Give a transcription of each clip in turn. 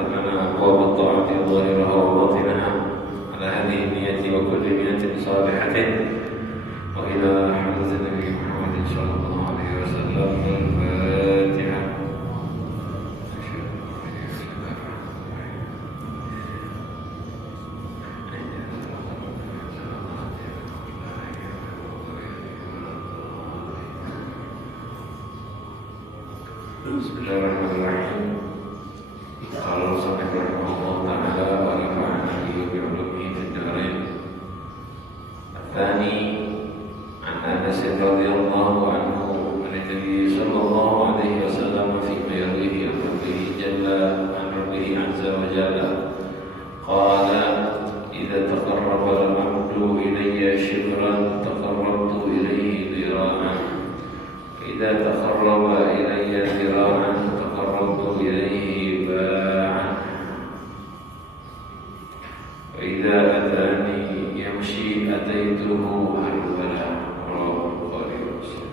وافتح لنا أبواب الطاعة ظاهرها وباطنها على هذه النية وكل نية صالحة وإلى حضرة النبي محمد صلى الله عليه وسلم. الفاتحة. Bismillahirrahmanirrahim. Qala Rasulullah rahimahullah ta'ala wa nafa'ana bihi wa bi'ulumihi fid dharain. Ats-tsani an Anas radhiyallahu anhu an Nabi sallallahu alaihi wasallam fi mayrihi an rabbihi jalla an rabbihi azza wa jalla qala idza taqarraba al-'abdu ilayya shibran taqarrabtu ilayhi dhira'an إذا تقرب إلي ذراعا تقربت إليه باعا وإذا أتاني يمشي أتيته هرولا. رواه البخاري ومسلم.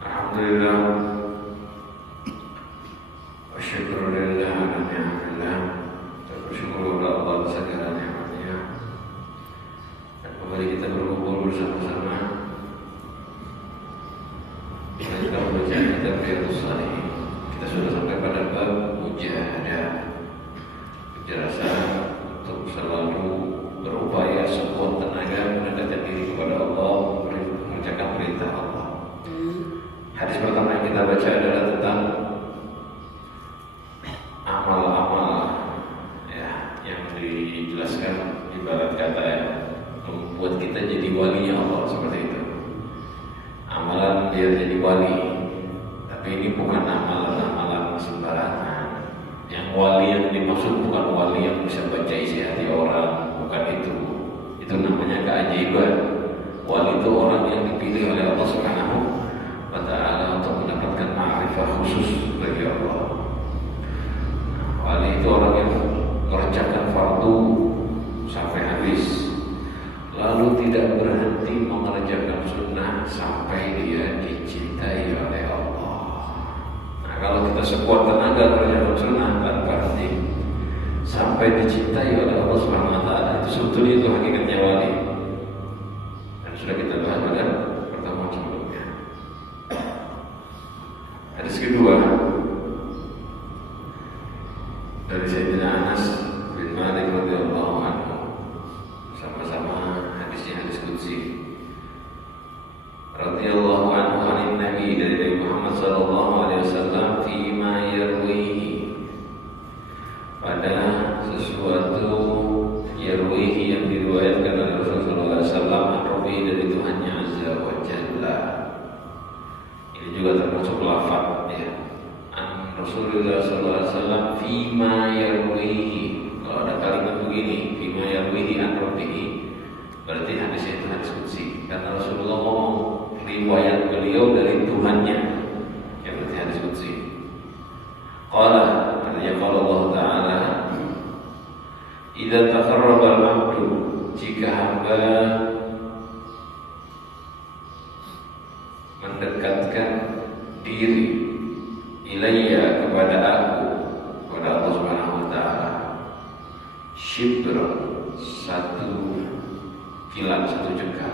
الحمد لله والشكر لله على نعم الله. Bersyukur kepada Allah atas segala nikmat-Nya. Kembali kita berkumpul bersama-sama kita membaca kitab Riyadhus Shalihin. Kita sudah sampai pada bab mujahadah, berjasa untuk selalu berupaya sekuat tenaga mendekatkan diri kepada Allah, mengerjakan perintah Allah. Hadis pertama yang kita baca adalah tentang amal-amal yang dijelaskan ibarat kata membuat kita jadi walinya Allah, seperti itu. Amalan biar jadi wali, tapi ini bukan amalan-amalan sembarangan. Yang wali yang dimaksud bukan wali yang bisa baca isi hati orang, bukan itu. Itu namanya keajaiban. Wali itu orang yang dipilih oleh Allah Subhanahu wa Ta'ala untuk mendapatkan ma'rifah khusus bagi Allah. Wali itu orang yang mengerjakan fardu sampai habis, lalu tidak berhenti mengerjakan sunnah sampai dia dicintai oleh Allah. Nah, kalau kita sekuat tenaga mengerjakan sunnah tanpa henti sampai dicintai oleh Allah Subhanahu wa Ta'ala, itu sebetulnya itu hakikatnya wali. Dan sudah kita bahas pada pertemuan sebelumnya. Hadis kedua dari Sayyidina Anas bin Malik radhiyallahu anhu, sama-sama hadis qudsi. Radhiyallahu anhu anin Nabi, dari Nabi Muhammad sallallahu alaihi wasallam, fi ma yarwihi, pada sesuatu yarwihi yang diriwayatkan oleh Rasulullah sallallahu alaihi wasallam, an-Rabi, dari Tuhannya azza wa jalla. Ini juga termasuk lafaz ya. An Rasulullah sallallahu alaihi wasallam fi ma yarwihi. Kalau ada kalimat begini, fi ma yarwihi an Rabbihi, berarti hadis itu hadis qudsi, karena Rasulullah ngomong riwayat beliau dari Tuhannya, ya berarti hadis qudsi. Qala, artinya qala Allah Ta'ala, idza taqarraba al-'abdu, jika hamba mendekatkan diri ilayya, kepada aku, kepada Allah Subhanahu wa Ta'ala, shibran, satu kilat, satu jengkal.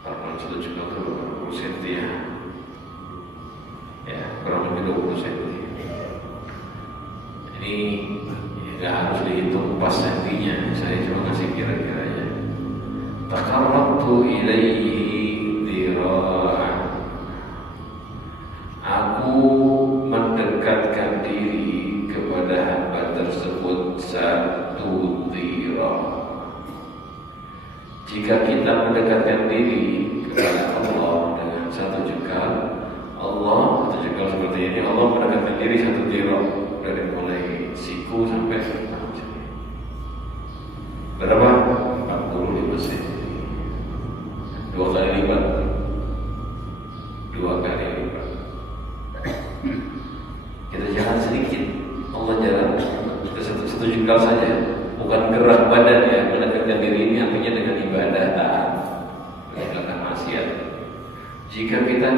Kalau satu jengkal itu 20 cm ya, kurang lebih 20 cm. Ini nggak harus dihitung pas sentinya, saya cuma kasih kira-kiranya. Taqarrabtu ilaihi dhira'an, aku mendekatkan diri kepada hamba tersebut satu dhira'. Jika kita mendekatkan diri kepada Allah dengan satu jengkal, Allah satu jengkal seperti ini, Allah mendekatkan diri satu dhira', dari mulai siku sampai tangan sini. Berapa? 45 cm. 2 kali lipat. 2 kali lipat. Kita jalan sedikit, Allah jalan kita satu jengkal saja. Bukan gerak badan ya, mendekatkan diri ini artinya dengan ibadah taat, meninggalkan maksiat. Jika kita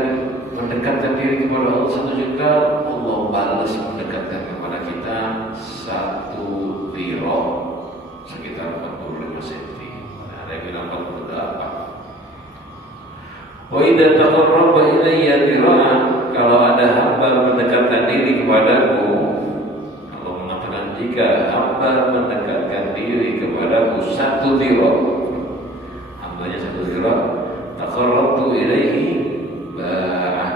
mendekatkan diri kepada Allah satu jengkal, Allah balas mendekatkan kepada kita satu dhira, sekitar 45 cm. Ada yang bilang 48. Wa idza taqarraba ilayya dhira'an, kalau ada hamba mendekatkan diri kepadaku, Allah mengatakan jika hamba mendekatkan diri kepadaku satu dhira, hambanya satu dhira, taqarrabtu ilaihi ba'an,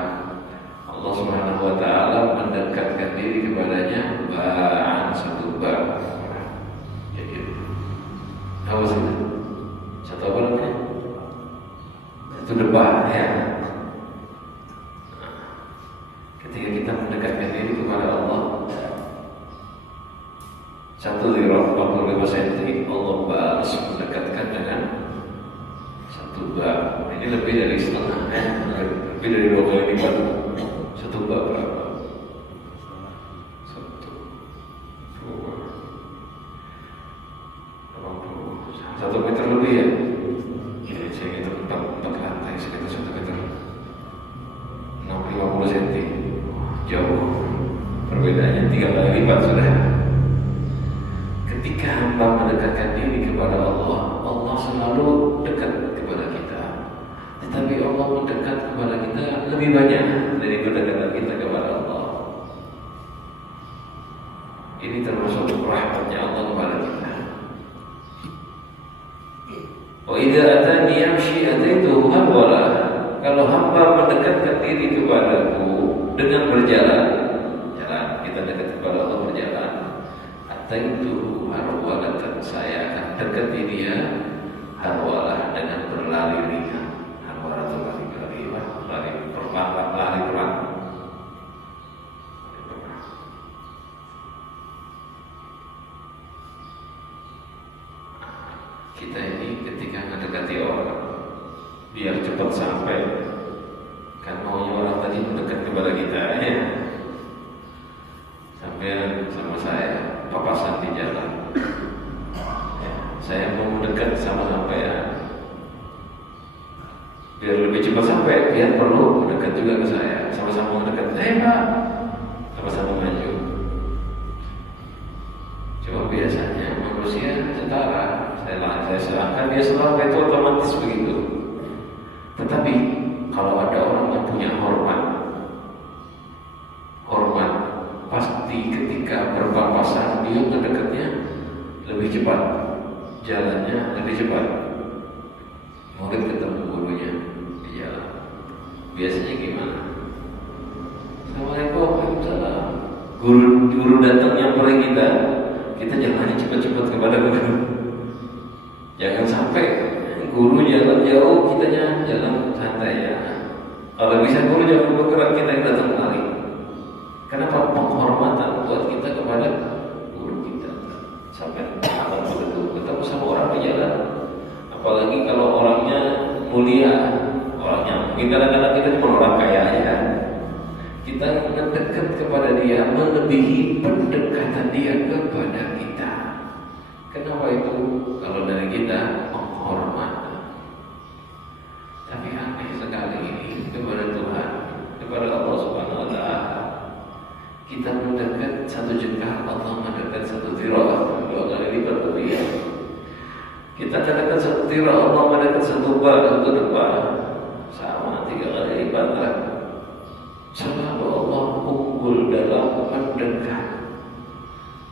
Allah Subhanahu wa taala mendekatkan diri kepadanya ba'an, satu ba'. Jadi apa sih? Satu apa namanya? Satu depan ya. Ketika kita mendekatkan diri kepada Allah satu dhira 45 cm, Allah balas mendekatkan dengan satu ba'. Ini lebih dari setengah ya. Lebih dari 2 kali lipat. Satu ba' berapa? 1 meter lebih ya. Ini saya hitung 4 lantai, sekitar 1 meter 650 cm. Jauh. Perbedaannya 3 kali lipat sudah. Ketika hamba mendekatkan diri kepada Allah, Allah selalu dekat kepada kita. Tetapi Allah mendekat kepada kita lebih banyak dari kedekatan kita kepada Allah. Ini termasuk rahmatnya Allah kepada kita. Wa idza atani yamshi ataituhu harwala, kalau hamba mendekatkan diri kepadaku dengan berjalan, kita dekat kepada Allah berjalan, ataituhu harwalatan, saya akan dekati dia harwalah, dengan berlari ringan. Harwalah itu lari perlahan. Kita ini ketika mendekati orang biar cepat sampai, kan maunya orang tadi mendekat kepada kita ya. Sampai sama saya papasan di jalan ya, saya mau mendekat sama sampean biar lebih cepat sampai, biar perlu mendekat juga ke saya, sama-sama mendekat. Pak, sama-sama maju. Cuma biasanya manusia setara, saya serahkan dia selama itu otomatis begitu. Tetapi kalau ada orang yang punya hormat, pasti ketika berpapasan dia mendekatnya lebih cepat, jalannya lebih cepat. Mungkin ketemu gurunya di jalan, biasanya gimana? Assalamualaikum, waalaikumsalam. Guru datang nyamperin kita jalannya cepat-cepat kepada guru. Jangan sampai guru jalan jauh, kitanya jalan santai ya. Kalau bisa guru jangan bergerak, kita yang datang lari. Kenapa? Penghormatan buat kita kepada guru kita. Sampai apa begitu ketemu sama orang di jalan, apalagi kalau orangnya mulia, orangnya mungkin kadang-kadang kita cuma orang kaya aja. Kita mendekat kepada dia melebihi pendekatan dia kepada kita. Kenapa itu? Kalau dari kita menghormat. Tapi aneh sekali ini kepada Tuhan, kepada Allah Subhanahu wa taala. Kita mendekat satu jengkal, Allah mendekat satu dhira, 2 kali lipat lebih ya. Kita mendekat satu dhira, Allah mendekat satu ba', satu depan, sama 3 kali lipat lah. Selalu Allah unggul dalam mendekat.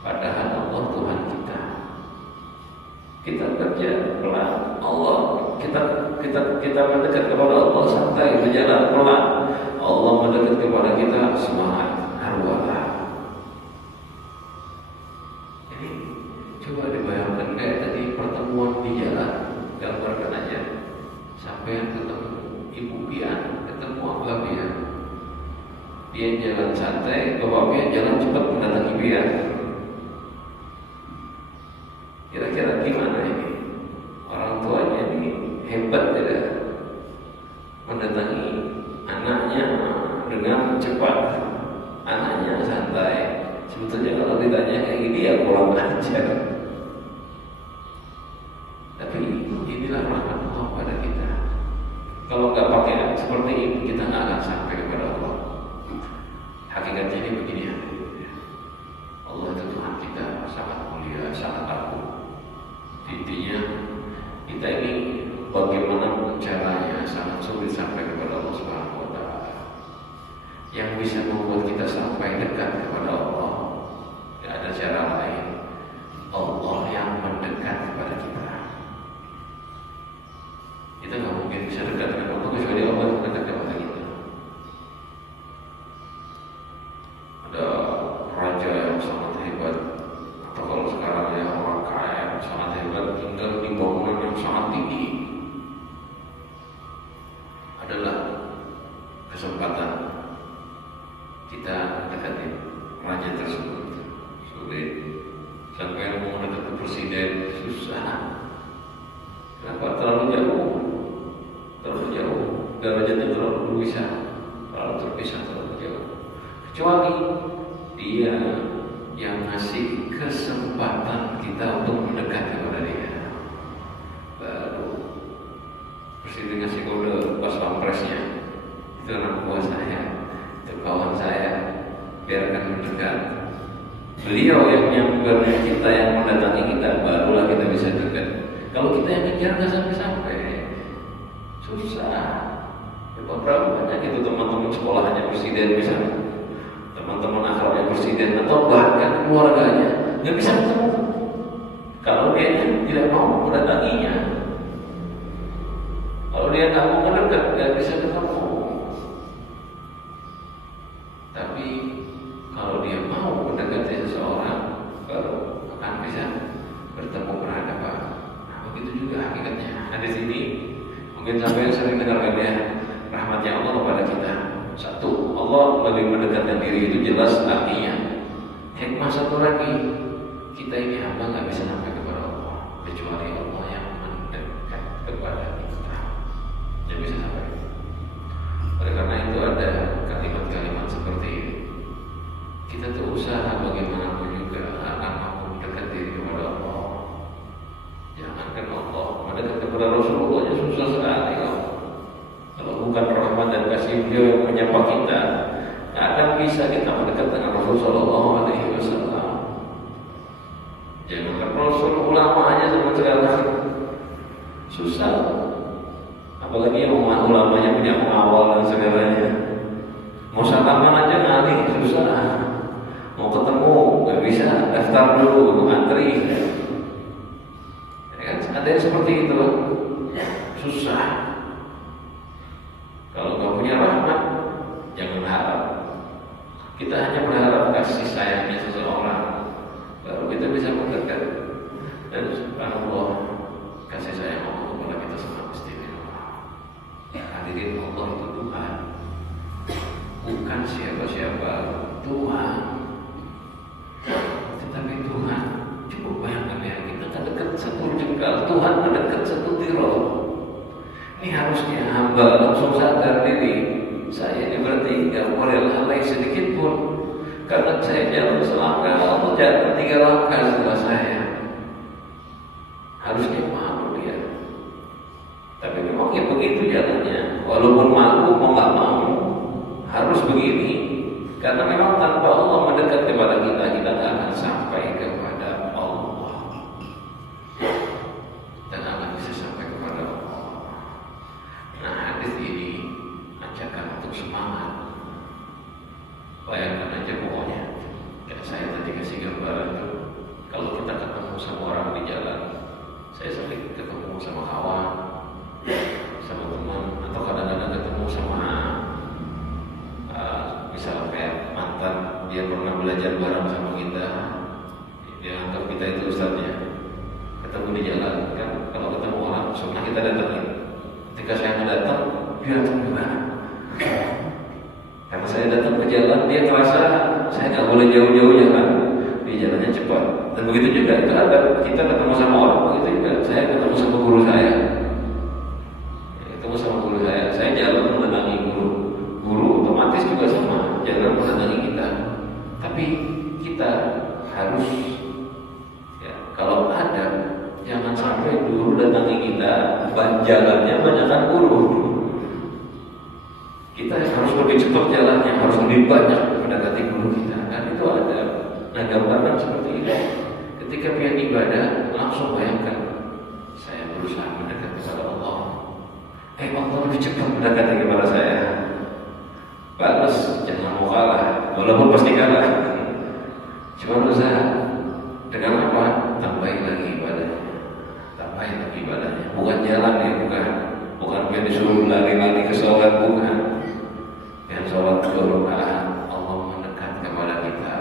Padahal Allah Tuhan kita. Kita kerja pelan, Allah kita mendekat kepada Allah santai, berjalan pelan. Allah mendekat kepada kita semangat, harwalah. Jadi coba dibayangkan kayak tadi pertemuan di jalan, gambarkan aja. Sampai ketemu Ibu Pian, ketemu Abah Pian. Dia jalan santai, Bapak Pian jalan cepat mendatangi Pian. Kira-kira gimana ini? Orang tuanya ini hebat tidak? Mendatangi anaknya dengan cepat, anaknya santai. Sebetulnya kalau ditanya kayak gini ya pulang aja. Tapi inilah rahmat Allah pada kita. Kalau nggak pakai seperti ini, kita nggak akan sampai kepada yang bisa membuat kita sampai dekat kepada Allah. Tidak ada cara lain. Allah yang mendekat kepada kita. Kita nggak mungkin bisa dekat dengan Allah kecuali Allah yang mendekat kepada kita. Ada raja yang sangat hebat, atau kalau sekarang ya orang kaya yang sangat hebat tinggal di bangunan yang sangat tinggi. Adalah kesempatan kita mendekati raja tersebut. Sulit. Sampai mau mendekati presiden susah. Kenapa? Terlalu jauh. Derajatnya terlalu bisa, terlalu terpisah, terlalu jauh. Kecuali dia yang ngasih kesempatan kita untuk mendekat kepada dia. Baru presiden ngasih kode pas pampresnya, itu anak buah saya, itu kawan saya, biarkan mendekat. Beliau yang nyampernya kita, yang mendatangi kita, barulah kita bisa dekat. Kalau kita yang ngejar nggak sampai-sampai, susah. Berapa banyak itu teman-teman sekolahnya presiden misalnya, teman-teman akrabnya presiden, atau bahkan keluarganya nggak bisa ketemu kalau dia tidak mau mendatanginya. Kalau dia nggak mau mendekat, nggak bisa ketemu. Tapi kalau dia mau mendekati seseorang, baru akan bisa bertemu berhadapan. Nah, begitu juga hakikatnya. Nah, di sini mungkin sampai sering dengarkan ya, rahmatnya Allah kepada kita. Satu, Allah lebih mendekatkan diri, itu jelas artinya. Hikmah satu lagi, kita ini hamba nggak bisa sampai kepada Allah kecuali Allah yang mendekat kepada kita, yang bisa sampai. Oleh karena itu ada kalimat-kalimat seperti ini. Kita tuh usaha bagaimanapun juga akan mampu mendekat diri kepada Allah. Jangankan Allah, mendekat kepada Rasulullah aja susah sekali. Kalau bukan rahmat dan kasih beliau yang menyapa kita, nggak akan bisa kita mendekat dengan Rasul Sallallahu Alaihi Wasallam. Jangan Rasul, ulama aja sama sekarang susah. Apalagi yang ulamanya punya pengawal dan segalanya. Mau salaman aja ngalih, susah. Mau ketemu nggak bisa, daftar dulu, antri. Ya kan? Ada yang seperti itu, susah. Kalau nggak punya rahmat, jangan harap. Kita hanya berharap kasih sayangnya seseorang, baru kita bisa mendekat. Dan subhanallah, kasih sayang Allah kepada kita sangat istimewa. Hadirin, Allah itu Tuhan, bukan siapa-siapa, Tuhan. Tetapi Tuhan, cukup bayangkan ya, kita tak dekat satu jengkal, Tuhan mendekat satu tirol. Ini harusnya hamba langsung sadar diri, saya ini berarti tidak boleh lalai sedikit pun, karena saya jalan selangkah atau jalan 3 langkah setelah saya. Harusnya malu dia. Tapi memang ya begitu jalannya. Walaupun malu mau nggak mau, harus begini. Karena memang tanpa Allah mendekat kepada kita, kita tidak akan sampai kepada Allah. Dan akan bisa sampai kepada Allah. Nah, hadis ini ajakan untuk semangat. Bayangkan aja pokoknya, kayak saya tadi kasih gambaran tuh, kalau kita ketemu sama orang di jalan, saya sering ketemu sama kawan, sama teman, atau kadang-kadang ketemu sama misalnya kayak mantan, dia pernah belajar bareng sama kita, dia anggap kita itu ustadznya. Ketemu di jalan, kan kalau ketemu orang, semua kita datangin. Ketika saya nggak datang, dia datang gimana? Karena saya datang ke jalan, dia terasa saya nggak boleh jauh-jauh jalan, dia jalannya cepat. Dan begitu juga itu ada, kita ketemu sama orang, begitu juga saya ketemu sama guru saya. Ketemu sama guru saya jalan mendatangi guru. Guru otomatis juga sama, jalan mendatangi kita. Tapi kita harus, ya, kalau ada, jangan sampai guru datangi kita, jalannya banyakkan guru. Kita harus lebih cepat jalannya, harus lebih banyak mendekati guru kita. Kan itu ada. Nah, gambaran seperti ini. Ketika pihak ibadah, langsung bayangkan, saya berusaha mendekat kepada Allah. Allah lebih cepat mendekati kepada saya. Bagus, jangan walaupun pasti kalah. Cuma usaha dengan apa? Tambahin lagi ibadahnya, tambahin lagi ibadahnya. Bukan jalan ya, bukan disuruh lari-lari ke sholat, bukan. Yang sholat dulu Allah mendekat kepada kita,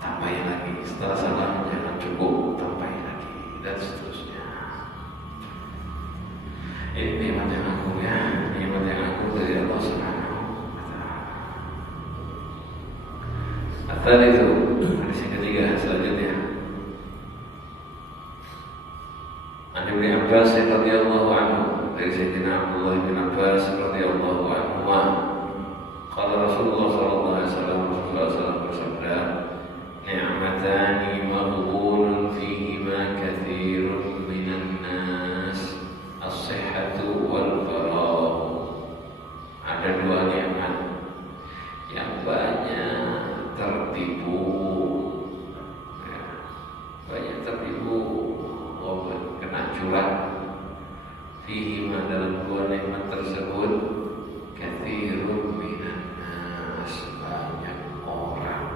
tambahin lagi. Setelah salam jangan cukup, tambahin lagi dan seterusnya. Ini nikmat yang agung ya, nikmat yang agung dari Allah Subhanahu wa Ta'ala. Asal itu hadis yang ketiga selanjutnya. An Ibnu Abbas radhiyallahu anhu, dari Sayyidina Abdullah bin Abbas radhiyallahu anhu, qala Rasulullah sallallahu alaihi wasallam, Rasulullah sallallahu bersabda, ni'matani maghbunun fihima katsirun minan nas, as-sihhatu wal faragh. Ada dua nikmat yang banyak tertipu, ya, banyak tertipu, kena curang. Fihima, dalam dua nikmat tersebut, katsirun minan nas, banyak orang.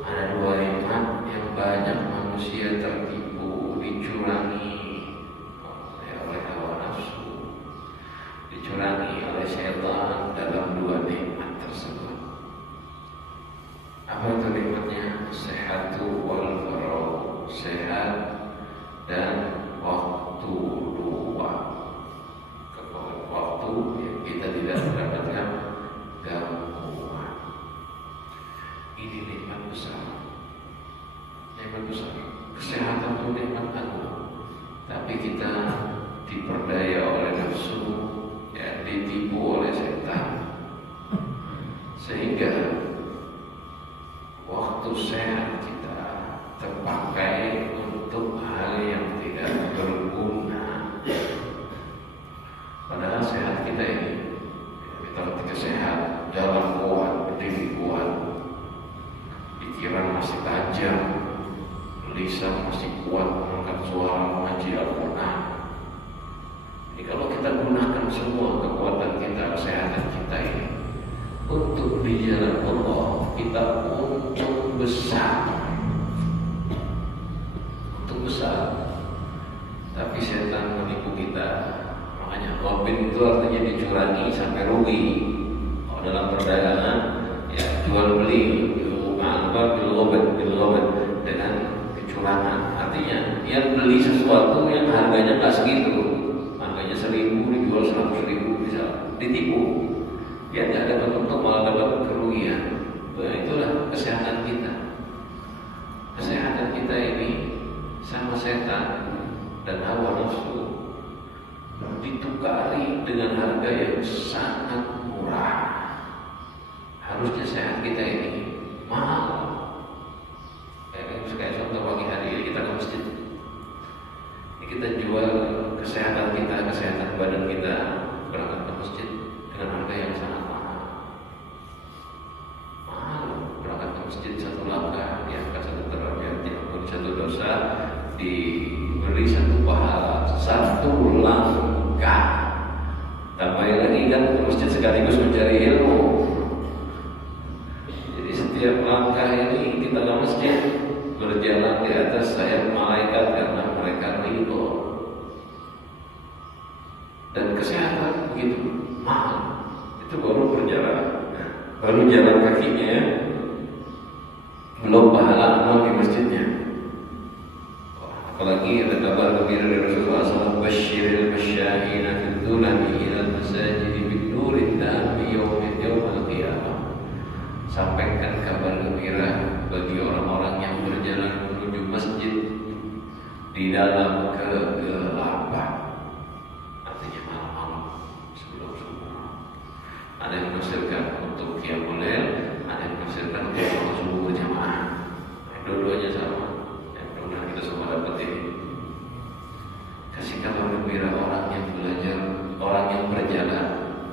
Ada dua nikmat yang banyak manusia tertipu, dicurangi oleh hawa nafsu, dicurangi oleh syaitan dalam dua nikmat tersebut. Apa itu nikmatnya? Sehatu wal faragh, sehat dan waktu luang. Waktu yang kita tidak mendapatkan gangguan. Ini nikmat besar. Nikmat besar. Kesehatan itu nikmat agung. Tapi kita diperdaya oleh nafsu, ya, ditipu oleh setan, sehingga waktu sehat kita terpakai untuk hal yang tidak berguna. Padahal sehat kita ini, kita ketika sehat, jalan kuat, berdiri kuat, pikiran masih tajam, lisan masih kuat mengangkat suara mengaji Al-Quran. Jadi kalau kita gunakan semua kekuatan kita, kesehatan kita ini untuk di jalan Allah, kita untung besar, untung besar. Tapi setan menipu kita. Makanya wabin itu artinya dicurangi sampai rugi. Kalau dalam perdagangan, ya, jual beli dengan kecurangan. Artinya dia beli sesuatu yang harganya nggak segitu, harganya 1.000 dijual 100.000 bisa, ditipu. Dia nggak dapat untung, malah dapat kerugian. Nah, itulah kesehatan kita. Kesehatan kita ini sama setan dan hawa nafsu ditukari dengan harga yang sangat murah. Harusnya sehat kita ini mahal. Kayak contoh pagi hari ini kita ke masjid, ini kita jual kesehatan kita, kesehatan badan kita, berangkat ke masjid dengan harga yang sangat mahal. Berangkat ke masjid satu langkah diangkat satu derajat, diampuni satu dosa, diberi satu pahala, satu langkah. Tambah lagi kan ke masjid sekaligus mencari ilmu. Jadi setiap langkah ini kita ke masjid berjalan di atas sayap malaikat karena mereka ridho. Dan kesehatan begitu mahal. Itu baru berjalan, baru jalan kakinya, belum pahala amal di masjidnya. Apalagi ada kabar gembira dari Rasulullah SAW, basyiril masyahina fid dhulami ilal masajidi bin nurin tammi yawmal qiyamah. Sampaikan kabar gembira bagi orang-orang yang berjalan menuju masjid di dalam kegelapan. Artinya malam-malam sebelum subuh. Ada yang menafsirkan untuk qiyamul lail, ada yang menafsirkan untuk sholat subuh berjamaah. Dua-duanya sama. Yang mudah-mudahan kita semua dapat ini. Kasih kabar gembira orang yang belajar, orang yang berjalan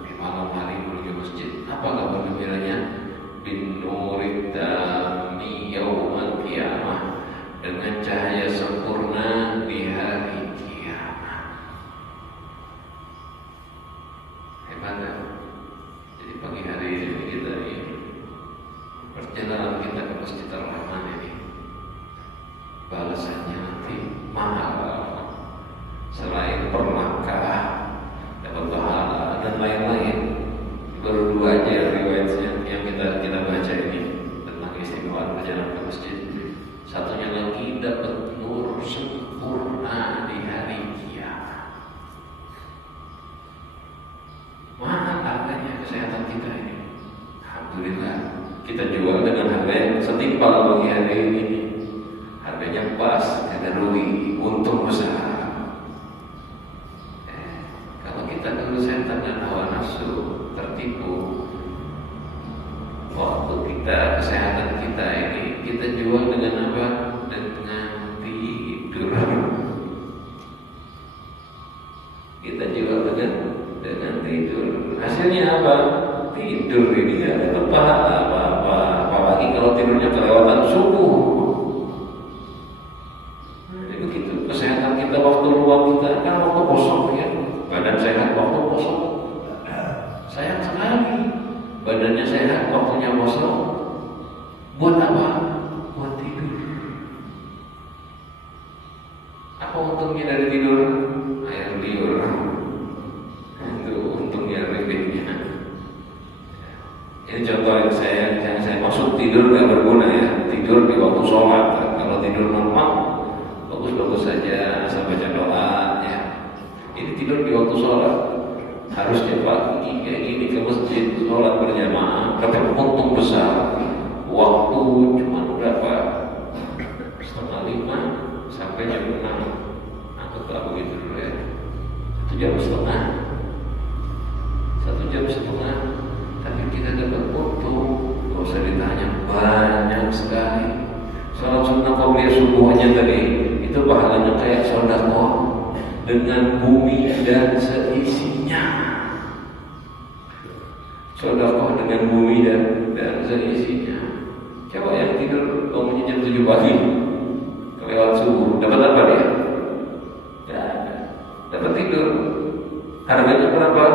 di malam hari menuju masjid. Apa kabar gembiranya? Bin nurid tammi yaumal qiyamah, dengan cahaya sempurna di hari kiamat. Hebat kan? Jadi pagi hari ini kita ini kita jual dengan harga yang setimpal bagi hari ini. Harganya pas, ada rugi, untung besar. Kalau kita dulu setan dan hawa nafsu tertipu, waktu kita, kesehatan kita ini kita jual dengan apa? Dengan tidur. Kita jual dengan tidur. Hasilnya apa? Tidur ini gak ada pahala apa-apa. Apalagi kalau tidurnya kelewatan subuh. Jadi begitu kesehatan kita, waktu luang kita kan waktu kosong ya. Badan sehat waktu kosong. Sayang sekali. Badannya sehat waktunya kosong. Buat apa? Buat tidur. Apa untungnya dari tidur? Air liur. Itu untungnya ribetnya. Ini contoh yang saya maksud tidur gak berguna ya. Tidur di waktu sholat. Kalau tidur normal bagus-bagus saja, asal baca doa ya. Ini tidur di waktu sholat. Harusnya pagi kayak gini ke masjid sholat berjamaah, tapi untung besar. Waktu cuma berapa? 4:30 sampai jam 6. Aku tak begitu dulu ya. 1 jam setengah. 1 jam setengah. Tapi kita dapat untung. Gak usah ditanya, banyak sekali. Salat sunnah qabliyah subuhnya tadi itu pahalanya kayak sedekah dengan bumi dan seisinya. Sedekah dengan bumi dan seisinya. Coba yang tidur bangunnya jam 7 pagi kelewat subuh, dapat apa dia? Ya, dapat tidur. Harganya berapa?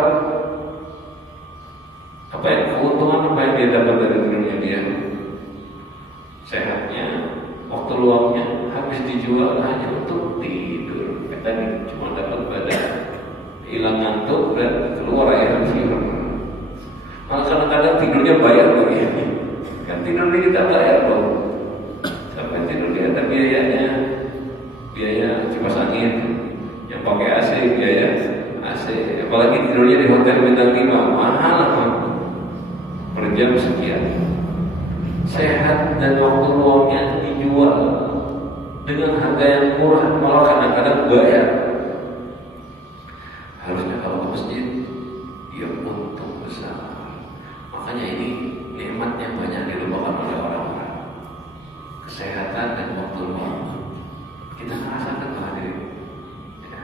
Apa yang keuntungan apa yang dia dapat dari tidurnya dia? Sehatnya, waktu luangnya habis dijual hanya untuk tidur. Tadi cuma dapat badan, hilang ngantuk dan keluar air liur. Malah kadang-kadang tidurnya bayar loh ya. Kan tidur ini kita bayar loh. Sampai tidur dia ada biayanya, biaya kipas angin, yang pakai AC biaya AC. Apalagi tidurnya di hotel bintang 5 mahal apa? Per jam sekian. Sehat dan waktu luangnya dijual dengan harga yang murah, malah kadang-kadang bayar. Harusnya kalau ke masjid, ya untung besar. Makanya ini nikmatnya banyak dilupakan oleh orang-orang. Kesehatan dan waktu luang kita merasakan kehadiran. Ya.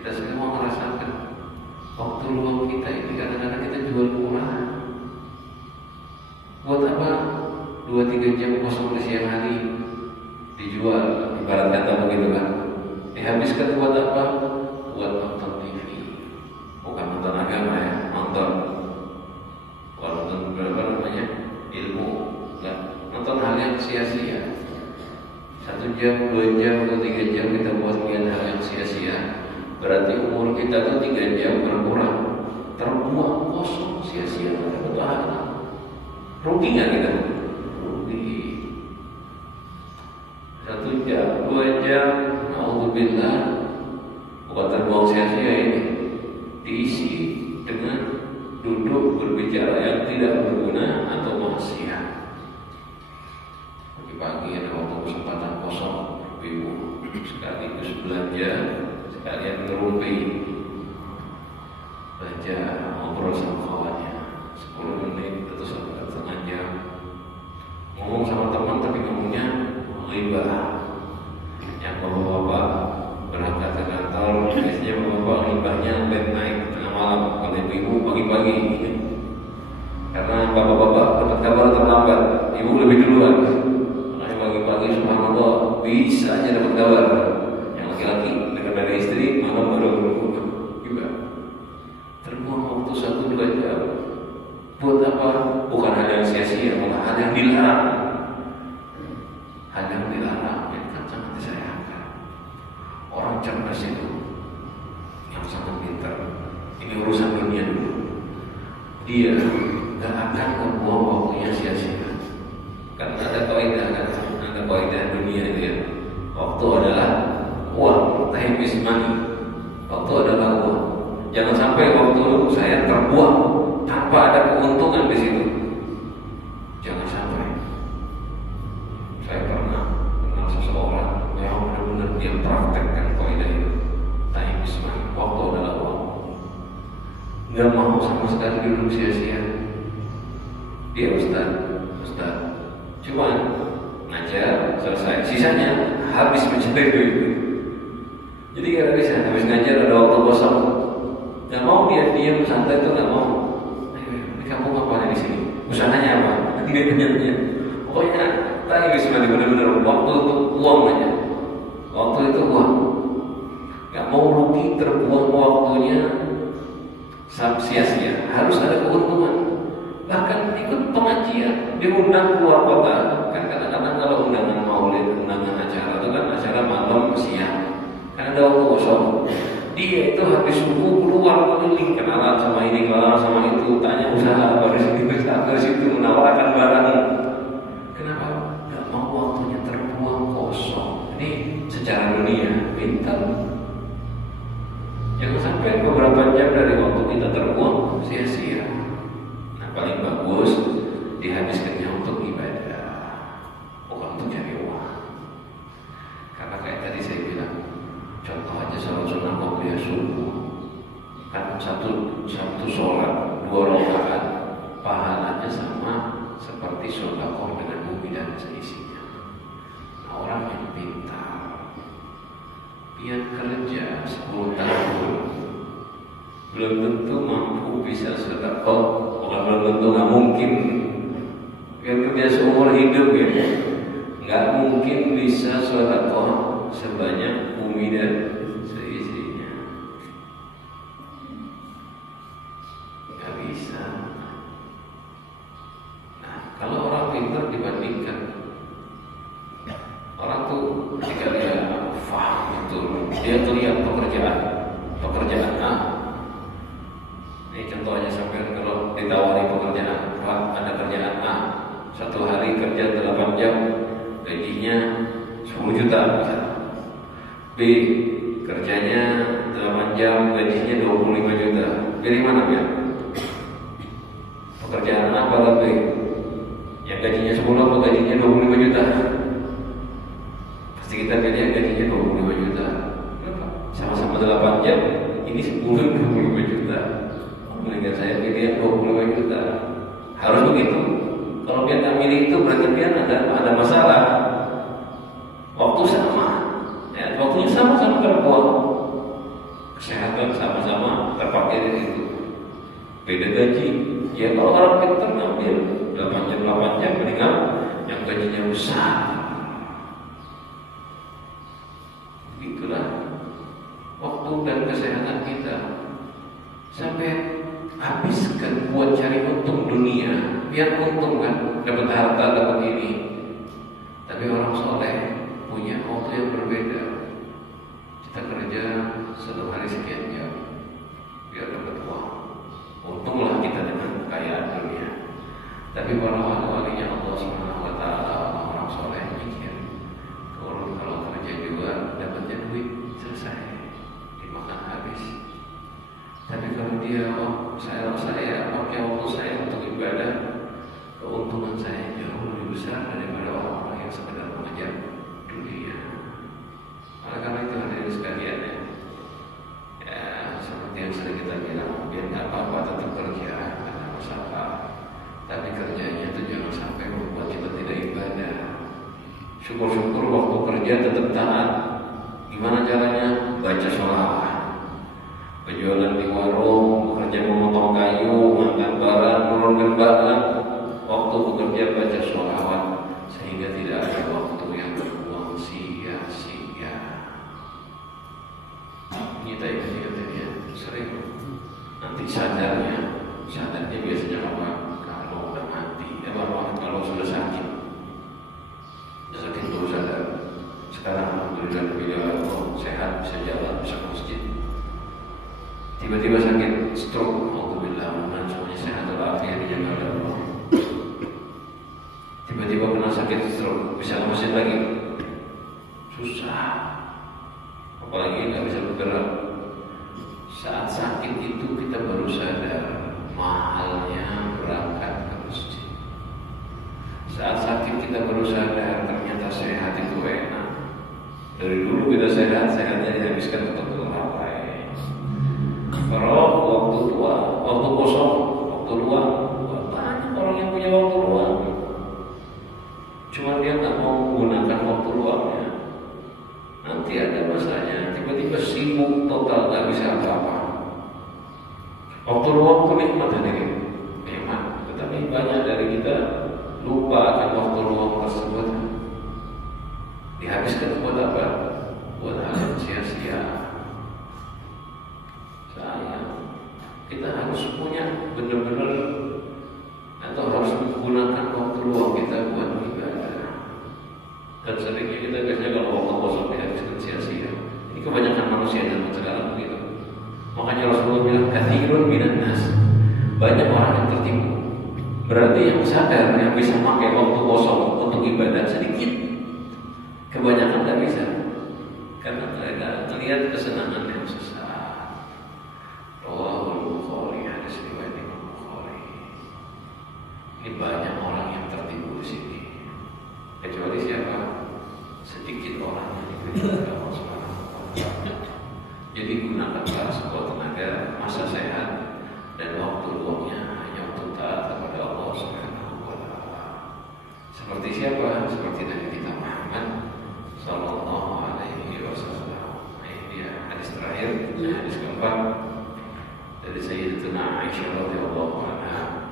Kita semua merasakan waktu luang kita ini kadang-kadang kita jual murah. Buat apa? 2-3 jam kosong di siang hari dijual, ibarat kata begitu kan? Dihabiskan buat apa? Buat nonton TV. Bukan nonton agama ya, nonton berapa namanya? Ilmu. Enggak, nonton hal yang sia-sia. 1 jam, 2 jam, atau 3 jam kita buat hal yang sia-sia. Berarti umur kita tuh 3 jam berkurang, terbuang kosong sia-sia. Betul. Rugi nggak kita? Rugi. 1 jam, 2 jam, naudzubillah, bukan terbuang sia-sia ini. Diisi dengan duduk berbicara yang tidak berguna atau maksiat. Pagi-pagi ada waktu kesempatan kosong, ibu sekaligus belanja, sekalian ngerumpi, baca, ngobrol sama kawannya 10 menit atau 1,5 jam. Ngomong sama teman tapi ngomongnya ghibah. Yang bapak-bapak berangkat ke kantor, biasanya bapak ghibahnya late night, tengah malam. Kalau ibu pagi-pagi, karena bapak-bapak dapat kabar terlambat, ibu lebih duluan. Makanya pagi-pagi subhanallah bisa aja dapat kabar. Yang laki-laki dengar dari istri, malam baru ghibah. Terbuang waktu 1-2 jam. Buat apa? Bukan hal yang sia-sia, bukan hal yang dilarang. Hal yang dilarang yang kan sangat disayangkan. Orang cerdas itu yang sangat pintar. Ini urusan dunia dulu. Dia gak akan membuang waktunya sia-sia. Karena ada kaidah kan, ada kaidah dunia dia. Waktu adalah uang, time is money. Waktu adalah uang. Jangan sampai waktu saya terbuang tanpa ada keuntungan di situ. sia-sia. Dia Ustaz, cuman ngajar selesai, sisanya habis mencari duit. Jadi nggak bisa, habis ngajar ada waktu kosong, nggak mau dia diam santai itu nggak mau. Ini kamu ngapain di sini? Usahanya apa? Dia tanya. Pokoknya tanya sebenarnya benar-benar waktu itu uang aja. Waktu itu uang. Nggak mau rugi terbuang waktunya sia-sia. Harus ada keuntungan. Bahkan ikut pengajian, diundang keluar kota. Kan kadang-kadang kalau undangan maulid, undangan acara itu kan acara malam siang. Kan ada waktu kosong. Dia itu habis subuh keluar keliling, kenalan sama ini, kenalan sama itu, tanya usaha dari situ menawarkan barang. Kenapa? Gak mau waktunya terbuang kosong. Ini secara dunia pintar. Jangan sampai beberapa jam dari waktu kita terbuang sia-sia. Nah, paling bagus dihabiskannya untuk ibadah, bukan untuk cari uang. Karena kayak tadi saya bilang, contoh aja salat sunnah qobliyah subuh, kan satu sholat 2 rakaat pahalanya sama seperti sedekah dengan bumi dan seisinya. Nah, orang yang pintar, dia kerja 10 tahun, belum tentu mampu bisa sedekah, bukan belum tentu, nggak mungkin. Dia kerja seumur hidup ya, nggak mungkin bisa sedekah sebanyak bumi dan seisinya. Nggak bisa. Nah, kalau orang pintar dibandingkan, orang tuh ketika dia paham betul, dia lihat pekerjaan A. Ini contohnya sampai kalau ditawari pekerjaan, Pak, ada kerjaan A, 1 hari kerja 8 jam, gajinya 10 juta misalnya. B, kerjanya 8 jam, gajinya 25 juta. Pilih mana ya? Pekerjaan A atau B? Yang gajinya 10 atau gajinya 25 juta? Pasti kita pilih yang gajinya 25 juta. Sama-sama 8 jam, ini 10 25 juta. Mendingan saya pilih yang 25 juta. Harus begitu. Kalau dia nggak milih itu berarti dia ada masalah. Waktu sama. Ya, waktunya sama-sama terbuang, kesehatan sama-sama terpakai di situ. Beda gaji. Ya kalau orang pintar ngambil 8 jam mendingan yang gajinya besar. Begitulah waktu dan kesehatan kita sampai habiskan buat cari untung dunia. Biar untung kan, dapat harta, dapat ini. Tapi orang soleh punya waktu yang berbeda. Kita kerja 1 hari sekian jam biar dapat uang. Untunglah kita dengan kekayaan dunia. Tapi para wali-walinya Allah Subhanahu wa taala, orang soleh mikir, kalau kerja juga dapatnya duit, selesai, dimakan habis. Tapi kalau dia saya pakai waktu saya untuk ibadah, keuntungan saya jauh lebih besar daripada orang-orang yang sekedar mengejar dunia. Oleh karena itu hadirin sekalian, ya seperti yang sering kita bilang, biar nggak apa-apa tetap kerja, nggak ada masalah. Tapi kerjanya itu jangan sampai membuat kita tidak ibadah. Syukur-syukur waktu kerja tetap taat. Gimana caranya? Baca sholawat. Berjualan di warung, bekerja memotong kayu, ngangkat barang, menurunkan barang. Waktu bekerja baca sholawat, sehingga tidak ada waktu yang terbuang sia-sia. Kita ya sering nanti sadarnya biasanya apa? Kalau udah mati, kalau sudah sakit dulu sadar. Sekarang alhamdulillah beliau sehat, bisa jalan, bisa ke masjid. Tiba-tiba sakit stroke, alhamdulillah, mudah-mudahan semuanya sehat walafiat dijaga oleh Allah. Tiba-tiba kena sakit stroke, bisa ke masjid lagi, susah. Apalagi nggak bisa bergerak. Saat sakit itu kita baru sadar mahalnya berangkat ke masjid. Saat sakit kita baru sadar ternyata sehat itu enak. Dari dulu kita sehatnya dihabiskan untuk apa? Kalau waktu kosong, waktu luang dosanya, tiba-tiba sibuk total, nggak bisa apa-apa. Waktu luang itu nikmat hadirin, nikmat. Tetapi banyak dari kita lupa akan waktu luang tersebut. Dihabiskan buat apa? Buat hal yang sia-sia. Sayang, kita harus punya benar-benar atau harus menggunakan waktu luang kita buat ibadah. Dan seringnya kita biasanya kalau waktu kosong dihabiskan sia-sia. Ini kebanyakan manusia zaman sekarang begitu. Makanya Rasulullah bilang katsirun minan nas, banyak orang yang tertipu. Berarti yang sadar yang bisa pakai waktu kosong untuk ibadah sedikit. Kebanyakan tidak bisa, karena mereka melihat kesenangan yang sesat. Rawahul Bukhari, hadis riwayat Imam Bukhari. Ini banyak orang yang tertipu di sini. Kecuali siapa? Sedikit orang yang diberikan Allah Subhanahu wa Ta'ala. Jadi gunakanlah sekuat tenaga, masa sehat dan waktu luangnya hanya untuk taat kepada Allah Subhanahu wa Ta'ala. Seperti siapa? Seperti Nabi kita Muhammad sallallahu alaihi wasallam. Ini dia hadis terakhir, hadis keempat dari Sayyidatuna Aisyah radhiyallahu anha.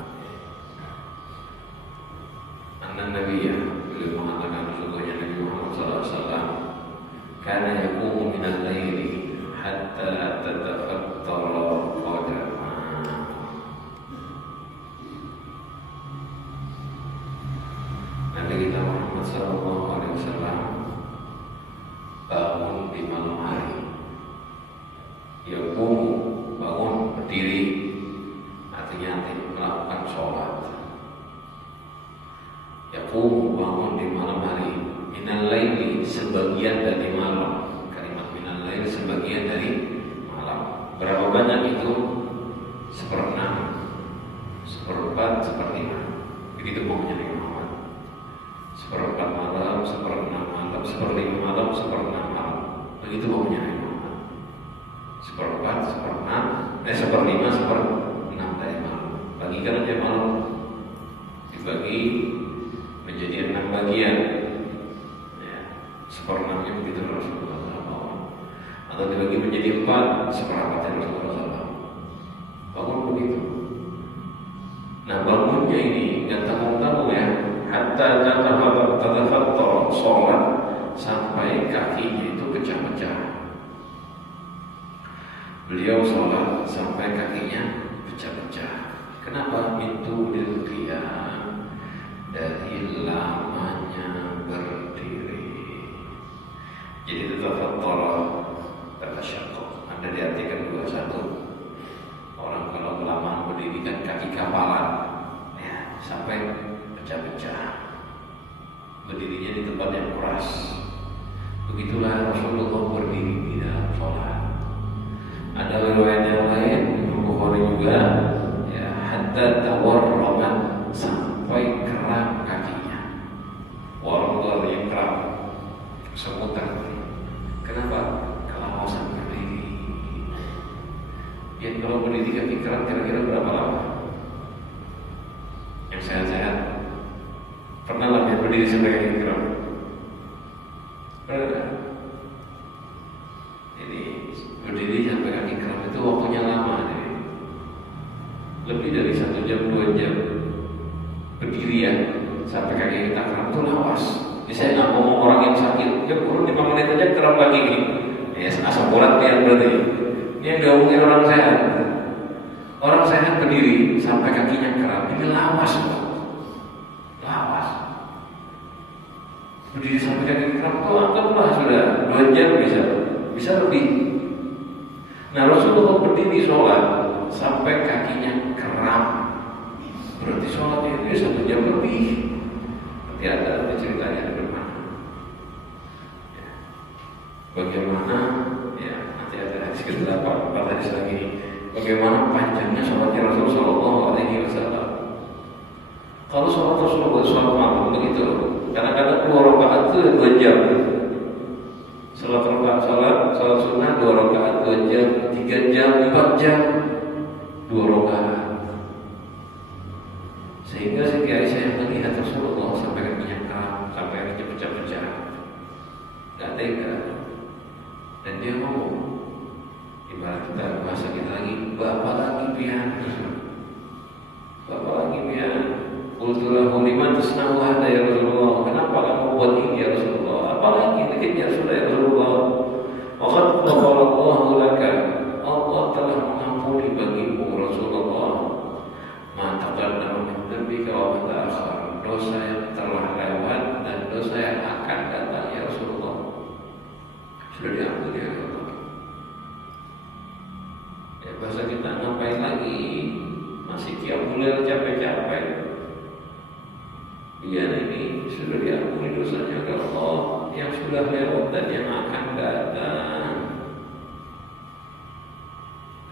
Anna Nabiyya, beliau mengatakan sesungguhnya Nabi Muhammad sallallahu alaihi wasallam kana yaqumu min al-laili hatta tatafattara qadama. Nabi kita Muhammad sallallahu alaihi wasallam bangun di malam hari. Yaqumu, bangun, berdiri, artinya melakukan sholat. Yaqumu, bangun di malam hari. Minal laili, sebagian dari malam. Kalimat minal laili, sebagian dari malam. Berapa banyak itu? 1/6, 1/4, 1/5. Begitu pokoknya Nabi Muhammad. 1/4 malam, 1/6 malam, 1/5 malam, 1/6 malam. Begitu pokoknya Nabi Muhammad. 1/4, 1/6, 1/5, 1/6 dari malam. Bagikan aja malam, dibagi menjadi 6 bagian. Ya, 1/6-nya begitu Rasulullah SAW. Atau dibagi menjadi 4, 1/4-nya Rasulullah SAW. Bangun begitu. Nah, bangunnya ini nggak tanggung-tanggung ya. Hatta tatafattar, sholat sampai kakinya itu pecah-pecah. Beliau sholat sampai kakinya pecah-pecah. Kenapa? Itu qiyam, dari lamanya berdiri. Jadi tatafattar tatasyaqqaq. Anda diartikan 21. Orang kalau kelamaan berdiri kan kaki kapalan, ya, sampai pecah-pecah. Berdirinya di tempat yang keras. Begitulah Rasulullah berdiri di dalam sholat. Ada riwayat yang lain, Bukhari juga, ya, hatta tawarramat, sampai kram kakinya. Warung itu artinya kram, semutan. Kenapa? Kelausan berdiri. Ya, kalau berdiri kaki kram kira-kira berapa lama? Yang sehat-sehat pernah lah dia berdiri sampai kaki kram? Pernah? Ini berdiri sampai kaki kram itu waktunya lama nih. Lebih dari 1 jam, 2 jam berdiri ya, sampai kaki kita kram itu lawas. Ini saya nggak ngomong orang yang sakit, ya kurang 5 menit aja kram kaki ini. Ya, asam urat yang berarti. Ini yang ngomongin orang sehat. Orang sehat berdiri sampai kakinya kram, ini lawas kok. Lawas. Berdiri sampai kaki kram itu anggaplah sudah 2 jam bisa lebih. Nah, Rasulullah berdiri sholat sampai kakinya kram. Berarti sholatnya itu 1 jam lebih. Nanti ada ceritanya di depan. Ya. Bagaimana? Ya, nanti ada hadis ke-8, 4 hadis lagi. Bagaimana panjangnya sholatnya Rasulullah Shallallahu Alaihi Wasallam? Kalau sholat Rasulullah sholat malam begitu, kadang-kadang 2 rakaat itu 2 jam. Sholat sunnah 2 rakaat 2 jam, 3 jam, 4 jam, 2 rakaat. Sehingga Siti Aisyah yang melihat Rasulullah sampai kakinya kram, sampai kakinya pecah-pecah, nggak tega. Dan dia ngomong, ibarat kita bahasa kita lagi, bapak lagi pian, bapak lagi pian. Qultulahu liman tasna'u hadza ya Rasulullah. Kenapa kamu buat ini ya Rasulullah? Apalagi dikitnya sudah ya Rasulullah. Wa qad ghafarallahu laka. Allah telah mengampuni bagimu Rasulullah. Ma taqaddama min dzambika wa ma ta'akhkhar. Dosa yang telah lewat dan dosa yang akan datang ya Rasulullah. Sudah diampuni ya Allah. Ya bahasa kita ngapain lagi? Masih qiyamul lail capek-capek. Dia ini sudah diampuni dosanya oleh Allah yang sudah lewat dan yang akan datang.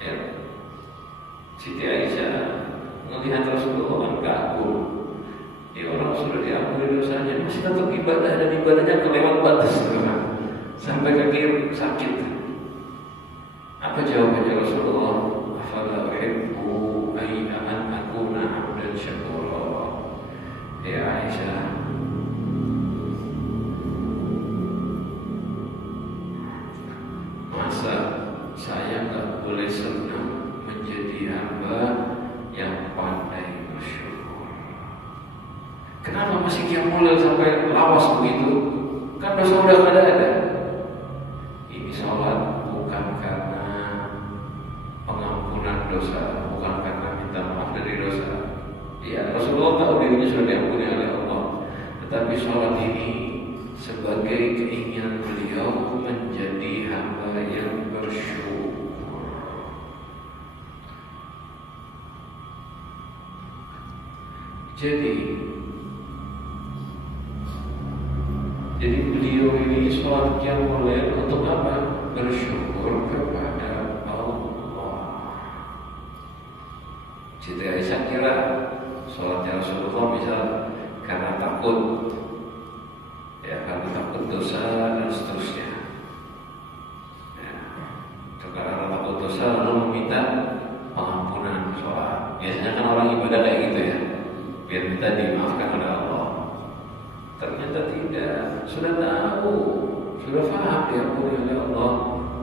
Ya. Siti Aisyah melihat Rasulullah kagum. Ya orang sudah diampuni dosanya masih tetap ibadah dan ibadahnya kelewat batas sampai kaki sakit. Apa jawabannya Rasulullah? Afala uhibbu an akuna 'abdan syakura. Ya Aisyah, masa saya gak boleh senang menjadi hamba yang pandai bersyukur? Kenapa masih qiyamul lail sampai lawas begitu? Kan dosa udah gak ada. Ini sholat bukan karena pengampunan dosa, bukan karena minta maaf dari dosa. Ya, Rasulullah tahu dirinya sudah diampuni oleh Allah. Tetapi sholat ini sebagai keinginan beliau menjadi hamba yang bersyukur. Jadi beliau ini sholat qiyamul lail untuk apa? Bersyukur kepada Allah. Siti Aisyah kira sholatnya Rasulullah misal karena takut, ya karena takut dosa dan seterusnya. Ya, karena takut dosa lalu meminta pengampunan sholat. Biasanya kan orang ibadah kayak gitu ya, biar minta dimaafkan oleh Allah. Ternyata tidak, sudah tahu, sudah paham diampuni oleh Allah,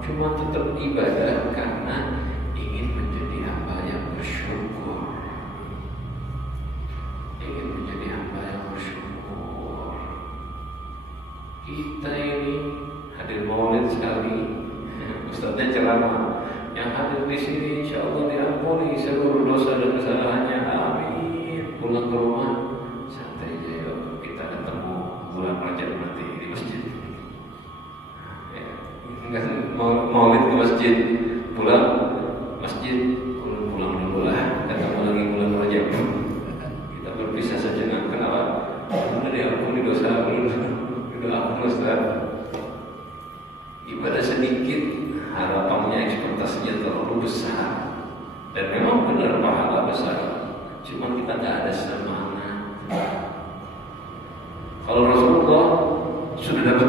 cuma tetap ibadah karena ingin menjadi hamba yang bersyukur. Ingin menjadi hamba yang bersyukur. Kita ini hadir maulid sekali, Ustaznya ceramah, yang hadir di sini insya Allah diampuni seluruh dosa dan kesalahannya. Amin. Pulang ke rumah santai aja yuk, kita ketemu bulan Rajab nanti di masjid. Ya, maulid ke masjid, pulang masjid, pulang dulu lah, ketemu lagi bulan Rajab. Berpisah saja nggak kenapa? Karena diampuni dosa udah ampun Ustaz. Ibadah sedikit, harapannya ekspektasinya terlalu besar. Dan memang benar pahala besar. Cuma kita nggak ada semangat. Kalau Rasulullah sudah dapat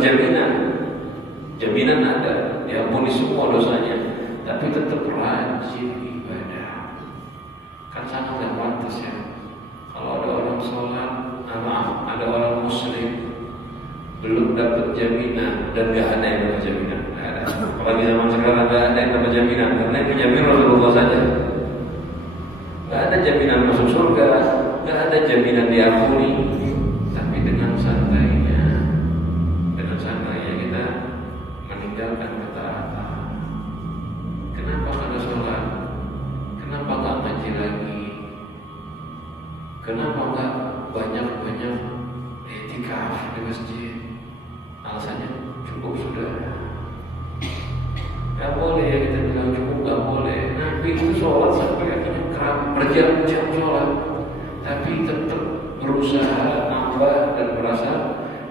jaminan ada, diampuni semua dosanya, tapi tetap rajin ibadah. Kan sangat nggak pantas ya. Kalau ada orang sholat, ada orang muslim belum dapat jaminan dan gak ada yang dapat jaminan. Apalagi zaman sekarang gak ada yang dapat jaminan, karena yang menjamin Rasulullah saja. Gak ada jaminan masuk surga, gak ada jaminan diampuni. Tapi dengan santainya kita meninggalkan ketaatan. Kenapa kada sholat? Kenapa gak ngaji lagi? Kenapa enggak banyak-banyak i'tikaf di masjid? Alasannya cukup sudah. Gak boleh ya kita bilang cukup, gak boleh. Nabi itu sholat sampai akhirnya berjam-jam sholat, tapi tetap berusaha nambah dan merasa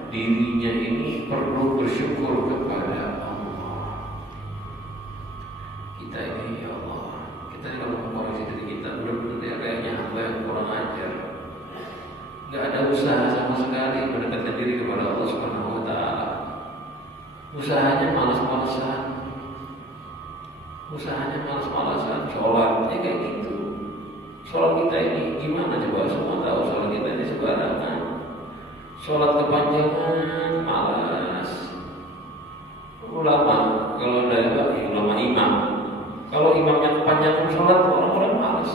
dirinya ini perlu bersyukur kepada Allah. Kita ini ya Allah, kita ini kalau mengkoreksi diri kita benar-benar ya kayaknya hamba yang kurang ajar. Gak ada usaha sama sekali mendekatkan diri kepada Allah Subhanahu wa Ta'ala. Usahanya malas-malasan, sholatnya kayak gitu. Sholat kita ini gimana coba? Semua tahu sholat kita ini sembarangan. Sholat kepanjangan, malas. Ulama kalau ada ulama imam, kalau imamnya kepanjangan sholat, orang-orang malas,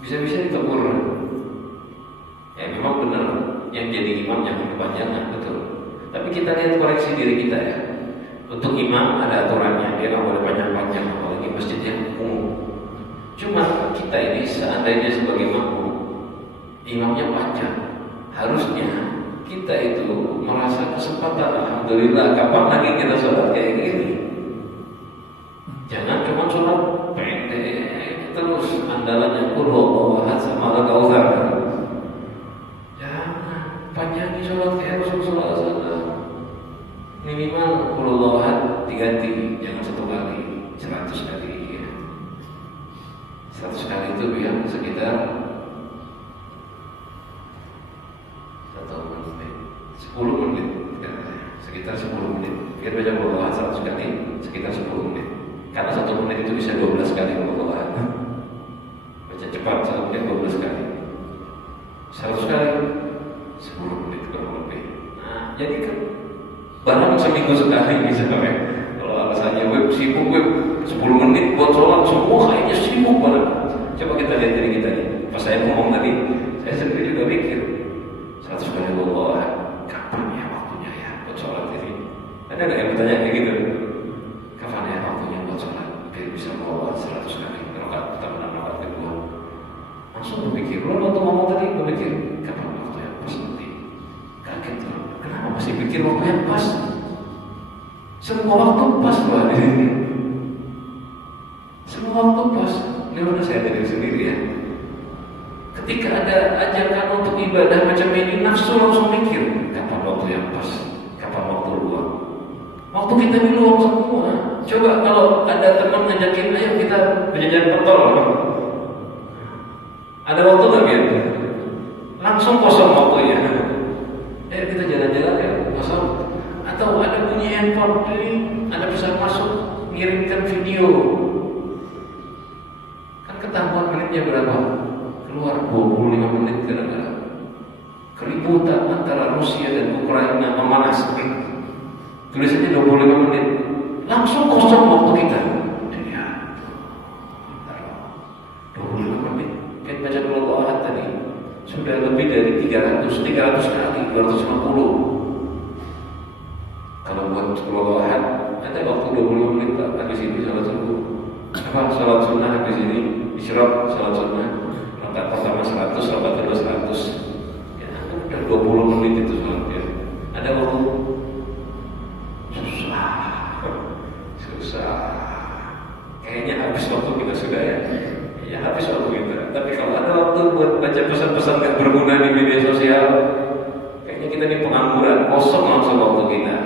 bisa-bisa ditegur. Ya memang benar, yang jadi imam jangan kepanjangan, betul. Tapi kita lihat koreksi diri kita ya. Untuk imam ada aturannya, dia nggak boleh panjang-panjang, apalagi masjid yang umum. Cuma kita ini seandainya sebagai makmum, imamnya panjang, harusnya kita itu merasa kesempatan. Alhamdulillah, kapan lagi kita sholat kayak gini? Jangan cuma sholat pendek terus, andalannya qul huwallahu ahad sama al-kautsar. Jangan panjangi sholat kayak Rasulullah SAW. Minimal qul huwallahu ahad diganti, jangan 1 kali, 100 kali. 100 kali itu biar sekitar 10 menit, sekitar 10 menit. Biar baca qul 100 kali, sekitar 10 menit. Karena 1 menit itu bisa 12 kali qul. Baca cepat 1 menit 12 kali. 100 kali 10 menit kurang lebih. Nah, jadi kan barang seminggu sekali bisa ya. Kalau alasannya sibuk 10 menit buat sholat, semua kayaknya sibuk banget. Coba kita lihat diri kita ini. Pas saya ngomong tadi, saya sendiri juga mikir 100 kali Allah, kapan ya waktunya ya buat sholat ini? Ada nggak yang bertanya kayak gitu? Kapan ya waktunya buat sholat? Biar bisa bawa 100 kali rakaat pertama dan rakaat kedua. Langsung berpikir, lo waktu ngomong tadi berpikir kapan waktu yang pas nanti? Kaget tuh, kenapa masih pikir waktu yang pas? Semua waktu pas loh ini. Semua waktu pas. Ini udah saya diri sendiri ya. Ketika ada ajakan untuk ibadah macam ini, nafsu langsung mikir kapan waktu yang pas, kapan waktu luang. Waktu kita ini luang semua. Coba kalau ada teman ngajakin, ayo kita berjalan petol. Ada waktu nggak gitu? Langsung kosong waktunya. Kita jalan-jalan ya, kosong. Atau ada bunyi handphone, ada bisa masuk, ngirimkan video. Kan ketahuan menitnya berapa? Keluar 25 menit kadang-kadang. Keributan antara Rusia dan Ukraina memanas. Tulisannya 25 menit. Langsung kosong waktu kita. Ya, 25 menit. Kita baca dulu ayat tadi. Sudah lebih dari 300 kali, 250. Kalau buat 10 ahad, ada waktu 25 menit habis ini salat subuh. Apa salat sunnah habis ini, isyraq salat sunnah. Rakaat pertama 100, rakaat kedua 100. Ya, udah 20 menit itu salatnya. Ada waktu susah. Kayaknya habis waktu kita sudah ya. Ya habis waktu kita. Tapi kalau ada waktu buat baca pesan-pesan yang berguna di media sosial, kayaknya kita ini pengangguran, kosong langsung waktu kita.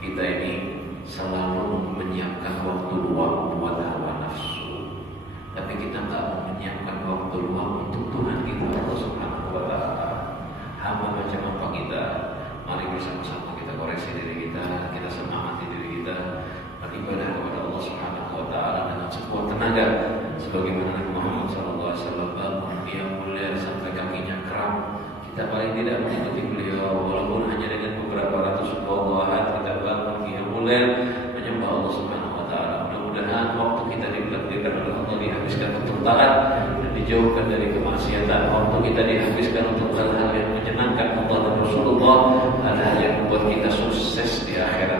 Kita ini selalu menyiapkan waktu luang buat hawa nafsu, tapi kita nggak menyiapkan waktu luang untuk Tuhan kita, Allah Subhanahu wa Ta'ala. Hamba macam apa kita? Mari bersama-sama kita koreksi diri kita, kita semangati diri kita beribadah kepada Allah Subhanahu wa Ta'ala dengan sekuat tenaga, sebagaimana Nabi Muhammad SAW bangun dia mulia sampai kakinya kram. Kita paling tidak mengikuti beliau, walaupun hanya dengan beberapa ratus wawahat kita bangun dia mulai menyembah Allah Subhanahu wa Ta'ala. Mudah-mudahan waktu kita ditakdirkan oleh Allah dihabiskan untuk taat dan dijauhkan dari kemaksiatan. Waktu kita dihabiskan untuk hal-hal yang menyenangkan Allah dan Rasulullah, hal-hal yang membuat kita sukses di akhirat.